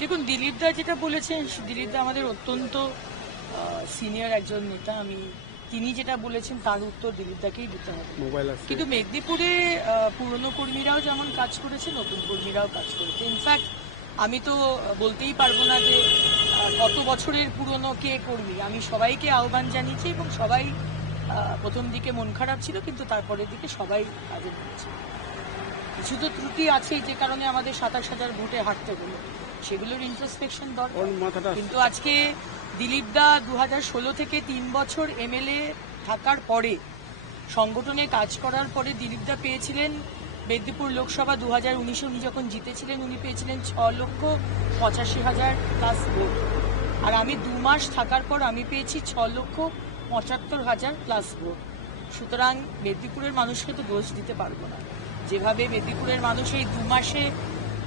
দেখুন, দিলীপ দা যেটা বলেছেন, দিলীপ দা আমাদের অত্যন্ত সিনিয়র একজন নেতা। তিনি যেটা বলেছেন তার উত্তর দিলীপ দাকেই দিতে হবে। কিন্তু মেদিনীপুরে পুরনো কর্মীরাও যেমন কাজ করেছে, নতুন কর্মীরাও কাজ করেছে। ইনফ্যাক্ট আমি তো বলতেই পারবো না যে কত বছরের পুরনো কে কর্মী। আমি সবাইকে আহ্বান জানিয়েছি এবং সবাই প্রথম দিকে মন খারাপ ছিল, কিন্তু তারপরের দিকে সবাই কাজে নেমেছে। কিছু তো ত্রুটি আছেই, যে কারণে আমাদের ২৭,০০০ ভোটে হারতে হলো, সেগুলোর ইন্ট্রোস্পেকশন দরকার। কিন্তু আজকে দিলীপ দা 2016 থেকে 3 বছর এমএলএ থাকার পরে, সংগঠনে কাজ করার পরে দিলীপ দা পেয়েছিলেন মেদিনীপুর লোকসভা 2019-এ উনি যখন জিতেছিলেন, উনি পেয়েছিলেন 6,85,000 প্লাস ভোট। আর আমি 2 মাস থাকার পর আমি পেয়েছি 6,75,000 প্লাস ভোট। সুতরাং মেদিনীপুরের মানুষকে তো দোষ দিতে পারবো না। যেভাবে মেদিনীপুরের মানুষ এই 2 মাসে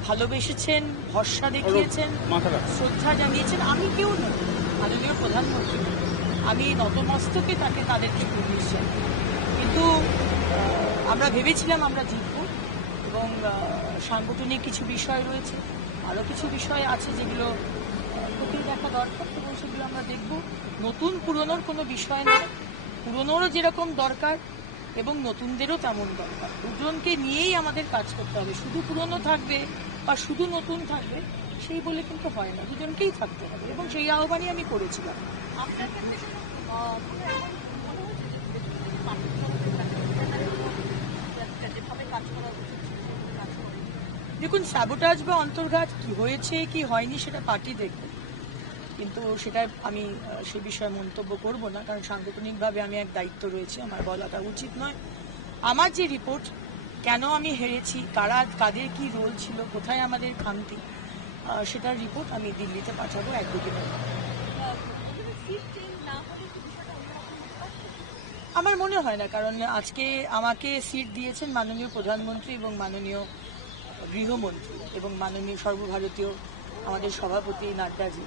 ভালোবেসেছেন, ভরসা দেখিয়েছেন, শ্রদ্ধা জানিয়েছেন, আমি কেউ নই, মাননীয় প্রধানমন্ত্রী, আমি নতমস্তকে তাদেরকে পুলিশ জানি। কিন্তু আমরা ভেবেছিলাম আমরা জিতব, এবং সাংগঠনিক কিছু বিষয় রয়েছে, আরও কিছু বিষয় আছে যেগুলো খতিয়ে দেখা দরকার, এবং সেগুলো আমরা দেখব। নতুন পুরনোর কোনো বিষয় নয়, পুরনোরও যেরকম দরকার এবং নতুনদেরও তেমন দরকার। দুজনকে নিয়েই আমাদের কাজ করতে হবে। শুধু পুরনো থাকবে বা শুধু নতুন থাকবে সেই বলে কিন্তু হয় না, দুজনকেই থাকতে হবে, এবং সেই আহ্বানই আমি করেছিলাম। দেখুন, স্যাবোটাজ বা অন্তর্ঘাত কি হয়েছে কি হয়নি সেটা পার্টি দেখবে, কিন্তু সেটা আমি সে বিষয়ে মন্তব্য করব না, কারণ সাংগঠনিকভাবে আমি এক দায়িত্ব রয়েছে, আমার বলাটা উচিত নয়। আমার যে রিপোর্ট, কেন আমি হেরেছি, কাদের কি রোল ছিল, কোথায় আমাদের খামতি, সেটার রিপোর্ট আমি দিল্লিতে পাঠাবো 1-2 দিনের। আমার মনে হয় না, কারণ আজকে আমাকে সিট দিয়েছেন মাননীয় প্রধানমন্ত্রী এবং মাননীয় গৃহমন্ত্রী এবং মাননীয় সর্বভারতীয় আমাদের সভাপতি নাড্ডাজি।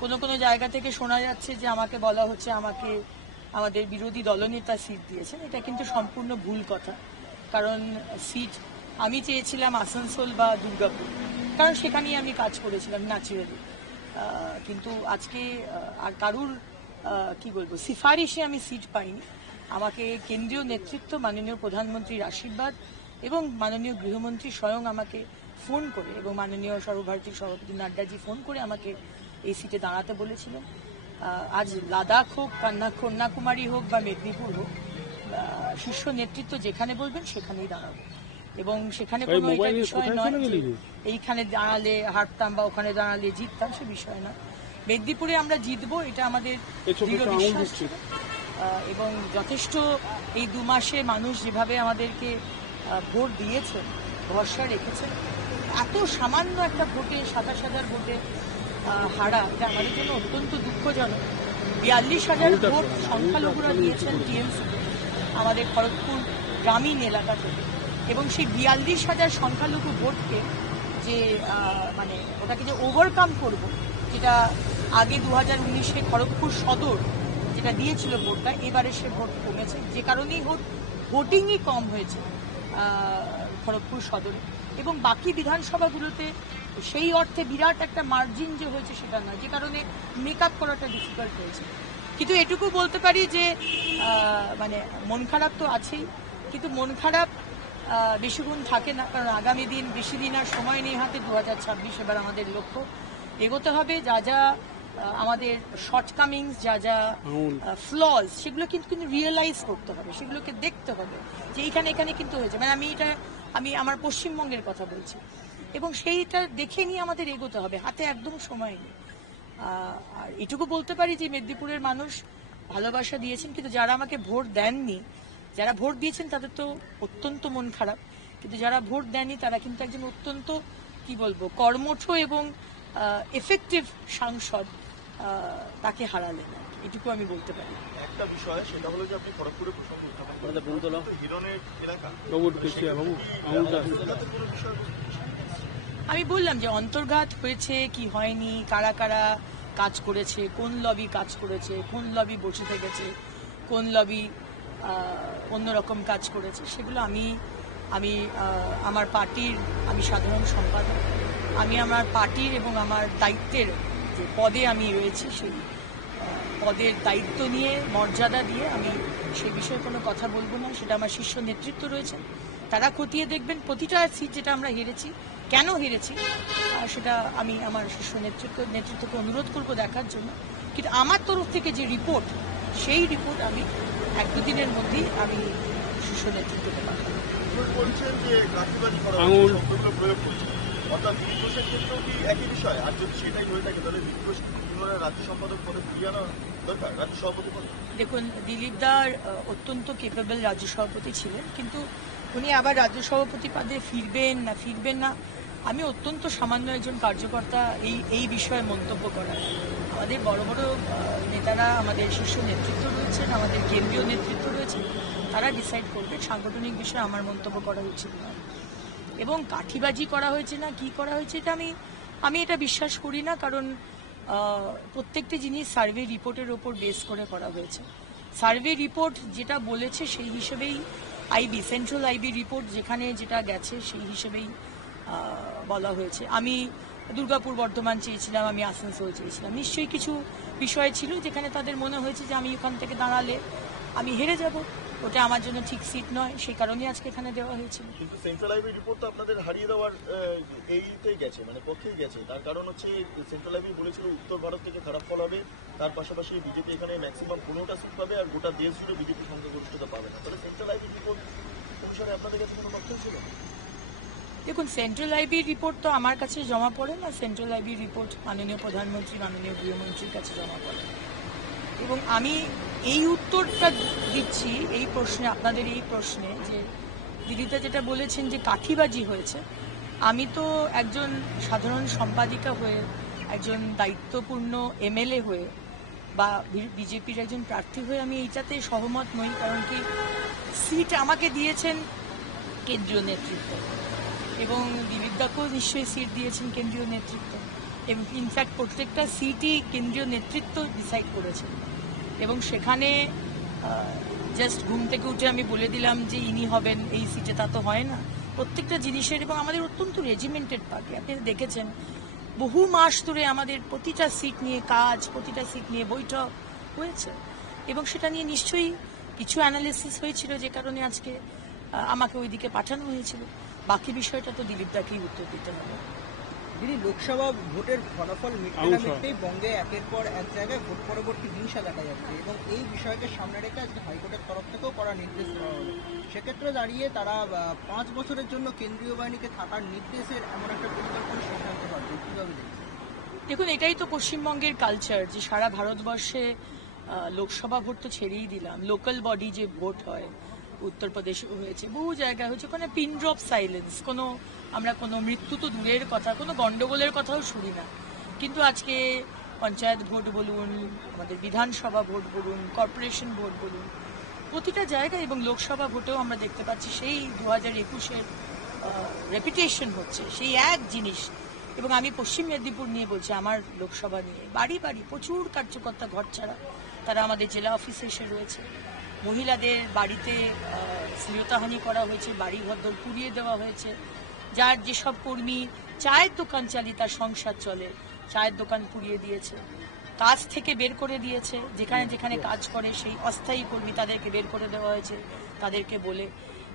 কোনো জায়গা থেকে শোনা যাচ্ছে যে আমাকে বলা হচ্ছে আমাকে আমাদের বিরোধী দলনেতা সিট দিয়েছেন। এটা কিন্তু সম্পূর্ণ ভুল কথা, কারণ সিট আমি চেয়েছিলাম আসানসোল বা দুর্গাপুর, কারণ সেখানেই আমি কাজ করেছিলাম ন্যাচুরালি। কিন্তু আজকে আর কারুর কি বলবো সিফারিশে আমি সিট পাইনি। আমাকে কেন্দ্রীয় নেতৃত্ব, মাননীয় প্রধানমন্ত্রীর আশীর্বাদ এবং মাননীয় গৃহমন্ত্রী স্বয়ং আমাকে ফোন করে, এবং মাননীয় সর্বভারতীয় সভাপতি নাড্ডাজি ফোন করে আমাকে এই সিটে দাঁড়াতে বলেছিলেন। আজ লাদাখ হোক, কন্যাকুমারী হোক বা মেদিনীপুর হোক, শীর্ষ নেতৃত্ব যেখানে বলবেন সেখানেই দাঁড়াবো, এবং সেখানে কোনো এটা বিষয় নয় যে এইখানে দাঁড়ালে হারতাম বা ওখানে দাঁড়ালে জিততাম, সে বিষয় না। মেদিনীপুরে আমরা জিতবো, এটা আমাদের দৃঢ় বিশ্বাস ছিল, এবং যথেষ্ট এই 2 মাসে মানুষ যেভাবে আমাদেরকে ভোট দিয়েছেন, ভরসা রেখেছেন, এত সামান্য একটা ভোটে 27,000 ভোটে হারা, এটা আমাদের জন্য অত্যন্ত দুঃখজনক। 42,000 ভোট সংখ্যালঘুরা দিয়েছেন টিএমসি আমাদের খড়গপুর গ্রামীণ এলাকা থেকে, এবং সেই 42,000 সংখ্যালঘু ভোটকে যে মানে ওটাকে যে ওভারকাম করব, যেটা আগে 2019-এ খড়গপুর সদর যেটা দিয়েছিল ভোটটা, এবারে সে ভোট কমেছে, যে কারণেই ভোটিংই কম হয়েছে খড়গপুর সদরে, এবং বাকি বিধানসভাগুলোতে সেই অর্থে বিরাট একটা মার্জিন যে হয়েছে সেটা নয়, যে কারণে মেক আপ করাটা ডিফিকাল্ট হয়েছে। কিন্তু এটুকু বলতে পারি যে মানে মন খারাপ তো আছেই, কিন্তু মন খারাপ বেশিক্ষণ থাকে না, কারণ আগামী দিন বেশি দিন আর সময় নেই হাতে। 2026 এবার আমাদের লক্ষ্য, এগোতে হবে। যা যা আমাদের শর্টকামিংস, যা ফ্লজ, সেগুলো কিন্তু রিয়েলাইজ করতে হবে, সেগুলোকে দেখতে হবে যে এখানে কিন্তু হয়েছে। মানে আমি আমার পশ্চিমবঙ্গের কথা বলছি, এবং সেইটা দেখে নিয়ে আমাদের এগোতে হবে, হাতে একদম সময় নেই। আর এটুকু বলতে পারি যে মেদিনীপুরের মানুষ ভালোবাসা দিয়েছেন, কিন্তু যারা আমাকে ভোট দেননি, যারা ভোট দিয়েছেন তাদের তো অত্যন্ত মন খারাপ, কিন্তু যারা ভোট দেননি তারা কিন্তু একজন অত্যন্ত কি বলবো কর্মঠ এবং এফেক্টিভ সাংসদ তাকে হারালেন, এটুকু আমি বলতে পারি। একটা বিষয় সেটা হলো যে আপনি খড়গপুরে প্রসঙ্গ উত্থাপন করেন, হিরণের এলাকা আমি বললাম যে অন্তর্ঘাত হয়েছে কি হয়নি, কারা কারা কাজ করেছে, কোন লবি কাজ করেছে, কোন লবি বসে থেকেছে, কোন লবি অন্যরকম কাজ করেছে, সেগুলো আমি আমার পার্টির আমি সাধারণ সম্পাদক, আমি আমার পার্টির এবং আমার দায়িত্বের যে পদে আমি রয়েছি সেই পদের দায়িত্ব নিয়ে মর্যাদা দিয়ে আমি সেই বিষয়ে কোনো কথা বলবো না। সেটা আমার শীর্ষ নেতৃত্ব রয়েছে, তারা খতিয়ে দেখবেন প্রতিটা সিট যেটা আমরা হেরেছি কেন হেরেছি, সেটা আমি আমার শীর্ষ নেতৃত্বকে অনুরোধ করব দেখার জন্য। কিন্তু আমার তরফ থেকে যে রিপোর্ট, সেই রিপোর্ট আমি এক দুদিনের মধ্যেই আমি শীর্ষ নেতৃত্বকে পাঠাবো। বলছেন যে কাঠিবাজি করা হচ্ছে, শব্দগুলো প্রয়োগ করছে, অর্থাৎ দিলীপ ঘোষের ক্ষেত্রেও কি একই বিষয়? আর যদি সেটাই হয়ে থাকে তাহলে দিলীপ ঘোষ পুনরায় রাজ্য সম্পাদক পদে ফিরিয়ে আনা দরকার, রাজ্য সভাপতি পদে। দেখুন, দিলীপ দার অত্যন্ত কেপেবল রাজ্য সভাপতি ছিলেন, কিন্তু উনি আবার রাজ্য সভাপতি পদে ফিরবেন না আমি অত্যন্ত সামান্য একজন কার্যকর্তা এই বিষয়ে মন্তব্য করার। আমাদের বড় বড় নেতারা, আমাদের শীর্ষ নেতৃত্ব রয়েছেন, আমাদের কেন্দ্রীয় নেতৃত্ব রয়েছে, তারা ডিসাইড করবে। সাংগঠনিক বিষয়ে আমার মন্তব্য করা উচিত নয়। এবং কাঠিবাজি করা হয়েছে না কি করা হয়েছে এটা আমি এটা বিশ্বাস করি না, কারণ প্রত্যেকটি জিনিস সার্ভে রিপোর্টের ওপর বেস করে করা হয়েছে। সার্ভে রিপোর্ট যেটা বলেছে সেই হিসেবেই সেন্ট্রাল আইবি রিপোর্ট যেখানে যেটা গেছে সেই হিসেবেই বলা হয়েছে। আমি দুর্গাপুর বর্ধমান চেয়েছিলাম, আমি আসানসোল চেয়েছিলাম। নিশ্চয়ই কিছু বিষয় ছিল যেখানে তাদের মনে হয়েছে যে আমি ওখান থেকে দাঁড়ালে আমি হেরে যাব, ওটা আমার জন্য ঠিক সিট নয়, সেই কারণেই আজকে এখানে দেওয়া হয়েছিল। কিন্তু সেন্ট্রাল আইবি রিপোর্ট তো আপনাদের হারিয়ে দেওয়ার এইতেই গেছে, মানে পক্ষেই গেছে। তার কারণ হচ্ছে সেন্ট্রাল আইবি বলেছিল উত্তর ভারত থেকে খারাপ ফল হবে, তার পাশাপাশি বিজেপি এখানে ম্যাক্সিমাম 15টা সিট পাবে আর গোটা দেশ জুড়ে বিজেপি সংখ্যাগরিষ্ঠতা পাবে না। তাহলে সেন্ট্রাল আইবি রিপোর্ট অনুসারে আপনাদের কাছে কোনো লক্ষ্য ছিল? দেখুন, সেন্ট্রাল আইবি রিপোর্ট তো আমার কাছে জমা পড়ে না। সেন্ট্রাল আইবি রিপোর্ট মাননীয় প্রধানমন্ত্রী, মাননীয় গৃহমন্ত্রীর কাছে জমা পড়ে। এবং আমি এই উত্তরটা দিচ্ছি এই প্রশ্নে, আপনাদের এই প্রশ্নে, যে দিদিতা যেটা বলেছেন যে কাঠিবাজি হয়েছে, আমি তো একজন সাধারণ সম্পাদিকা হয়ে, একজন দায়িত্বপূর্ণ এমএলএ হয়ে বা বিজেপির একজন প্রার্থী হয়ে আমি এইটাতে সহমত নই। কারণ কি, সিট আমাকে দিয়েছেন কেন্দ্রীয় নেতৃত্ব এবং দিলীপ দাকেও নিশ্চয়ই সিট দিয়েছেন কেন্দ্রীয় নেতৃত্ব, এবং ইনফ্যাক্ট প্রত্যেকটা সিটই কেন্দ্রীয় নেতৃত্ব ডিসাইড করেছেন। এবং সেখানে জাস্ট ঘুম থেকে উঠে আমি বলে দিলাম যে ইনি হবেন এই সিটে, তা তো হয় না। প্রত্যেকটা জিনিসের, এবং আমাদের অত্যন্ত রেজিমেন্টেড পার্টি, আপনি দেখেছেন বহু মাস ধরে আমাদের প্রতিটা সিট নিয়ে কাজ, প্রতিটা সিট নিয়ে বৈঠক হয়েছে, এবং সেটা নিয়ে নিশ্চয়ই কিছু অ্যানালিসিস হয়েছিল, যে কারণে আজকে আমাকে ওইদিকে পাঠানো হয়েছিল। বাকি বিষয়টা তো দিলীপ দাকেই উত্তর দিতে হবে। দিদি, লোকসভা ভোটের ফলাফল মিটতে না মিটতেই বঙ্গে একের পর এক জায়গায় ভোট পরবর্তী হিংসা দেখা যাচ্ছে, এবং এই বিষয়কে সামনে রেখে আজকে হাইকোর্টের তরফ থেকেও করা নির্দেশ দেওয়া হলো। সেক্ষেত্রে দাঁড়িয়ে তারা 5 বছরের জন্য কেন্দ্রীয় বাহিনীকে থাকার নির্দেশের এমন একটা পরিকল্পনা সিদ্ধান্ত পাচ্ছে, কীভাবে দেখছেন? দেখুন, এটাই তো পশ্চিমবঙ্গের কালচার, যে সারা ভারতবর্ষে লোকসভা ভোট তো ছেড়েই দিলাম, লোকাল বডি যে ভোট হয়, উত্তরপ্রদেশে হয়েছে, বহু জায়গায় হয়েছে, কোনো পিন ড্রপ সাইলেন্স, আমরা কোনো মৃত্যু তো দূরের কথা, কোনো গন্ডগোলের কথাও শুনি না। কিন্তু আজকে পঞ্চায়েত ভোট বলুন, আমাদের বিধানসভা ভোট বলুন, কর্পোরেশন ভোট বলুন, প্রতিটা জায়গায়, এবং লোকসভা ভোটেও আমরা দেখতে পাচ্ছি সেই 2021-এর রেপিটেশন হচ্ছে, সেই এক জিনিস। এবং আমি পশ্চিম মেদিনীপুর নিয়ে বলছি, আমার লোকসভা নিয়ে বাড়ি বাড়ি প্রচুর কার্যকর্তা ঘর ছাড়া, তারা আমাদের জেলা অফিসে এসে রয়েছে। মহিলাদের বাড়িতে শ্লীলতাহানি করা হয়েছে, বাড়ি ঘরদোর পুড়িয়ে দেওয়া হয়েছে। যার যেসব কর্মী চায়ের দোকান চালিয়ে তার সংসার চলে, চায়ের দোকান পুড়িয়ে দিয়েছে, কাজ থেকে বের করে দিয়েছে, যেখানে যেখানে কাজ করে সেই অস্থায়ী কর্মী তাদেরকে বের করে দেওয়া হয়েছে, তাদেরকে বলে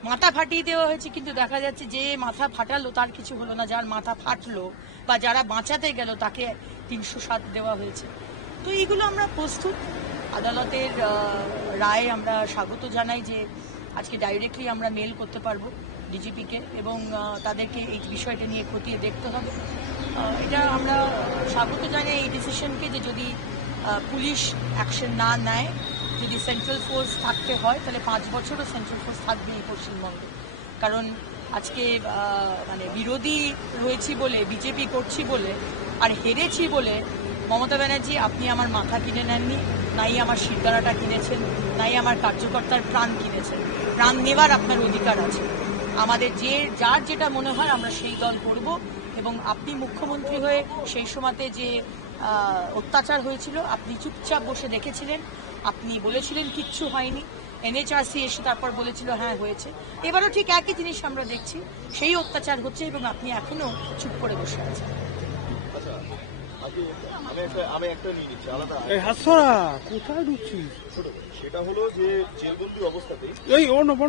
মাথা ফাটিয়ে দেওয়া হয়েছে। কিন্তু দেখা যাচ্ছে যে মাথা ফাটালো তার কিছু হলো না, যার মাথা ফাটলো বা যারা বাঁচাতে গেল তাকে 307 দেওয়া হয়েছে। তো এইগুলো আমরা প্রস্তুত। আদালতের রায় আমরা স্বাগত জানাই, যে আজকে ডাইরেক্টলি আমরা মেল করতে পারবো ডিজিপিকে, এবং তাদেরকে এই বিষয়টা নিয়ে খতিয়ে দেখতে হবে। এটা আমরা স্বাগত জানাই এই ডিসিশনকে, যে যদি পুলিশ অ্যাকশন না নেয়, যদি সেন্ট্রাল ফোর্স থাকতে হয়, তাহলে 5 বছরও সেন্ট্রাল ফোর্স থাকবে এই পশ্চিমবঙ্গে। কারণ আজকে মানে বিরোধী রয়েছি বলে, বিজেপি করছি বলে আর হেরেছি বলে, মমতা ব্যানার্জি আপনি আমার মাথা কিনে নেননি, নাই আমার শিরদাঁড়াটা কিনেছেন, নাই আমার কার্যকর্তার প্রাণ কিনেছেন। প্রাণ নেওয়ার আপনার অধিকার আছে। আমাদের যার যেটা মনে হয় আমরা সেই দল করব। এবং আপনি মুখ্যমন্ত্রী হয়ে সেই সময়তে যে অত্যাচার হয়েছিল, আপনি চুপচাপ বসে দেখেছিলেন, আপনি বলেছিলেন কিচ্ছু হয়নি। NHRC এসে তারপর বলেছিল হ্যাঁ হয়েছে। এবারও ঠিক একই জিনিস আমরা দেখছি, সেই অত্যাচার হচ্ছে এবং আপনি এখনো চুপ করে বসে আছেন। আচ্ছা আমি একটা নিয়ে নিচ্ছি আলাদা এই হাসরা কোথায় ঢুকছিস? ছোট করে। সেটা হলো যে জেলবন্দি অবস্থাতেই এই ও নব